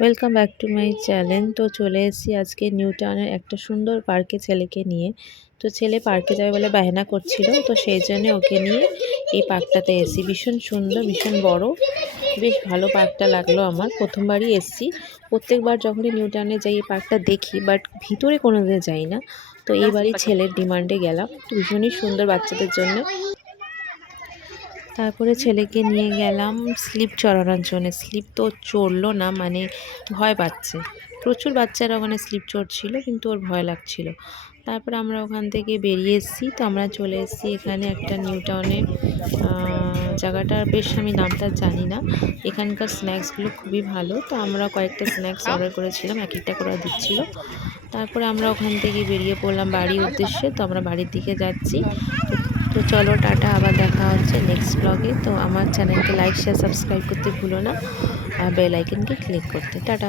Welcome back to my channel. তো চলে এসেছি আজকে নিউ টাউনের একটা সুন্দর পার্কে ছেলেকে নিয়ে। তো ছেলে পার্কে যাবে বলে বায়না করছিল, তো সেই জন্য ওকে নিয়ে এই পার্কটাতে এসেছি। ভীষণ সুন্দর, ভীষণ বড়, বেশ ভালো পার্কটা লাগলো আমার। প্রথমবারই এসেছি। প্রত্যেকবার যখনই নিউ টাউনে যাই এই পার্কটা দেখি, বাট ভিতরে কোনোদিন যাই না। তো এইবারই ছেলের ডিমান্ডে গেলাম। তো ভীষণই সুন্দর বাচ্চাদের জন্য। তারপরে ছেলেকে নিয়ে গেলাম স্লিপ চড়ানোর জন্য। স্লিপ তো চড়লো না, মানে ভয় পাচ্ছে। প্রচুর বাচ্চারা ওখানে স্লিপ চড়ছিল, কিন্তু ওর ভয় লাগছিল। তারপরে আমরা ওখান থেকে বেরিয়ে এসেছি। তো আমরা চলে এসেছি এখানে একটা নিউ টাউনে। জায়গাটার বেশ আমি নামটা জানি না। এখানকার স্ন্যাক্সগুলো খুবই ভালো। তো আমরা কয়েকটা স্ন্যাক্স অর্ডার করেছিলাম, এক একটা করে দিচ্ছিল। তারপরে আমরা ওখান থেকে বেরিয়ে পড়লাম বাড়ির উদ্দেশ্যে। তো আমরা বাড়ির দিকে যাচ্ছি। তো চলো টাটা, আবার দেখা হচ্ছে নেক্সট ব্লগে। তো আমার চ্যানেলকে লাইক শেয়ার সাবস্ক্রাইব করতে ভুলো না, আর বেল আইকনকে ক্লিক করতে। টাটা।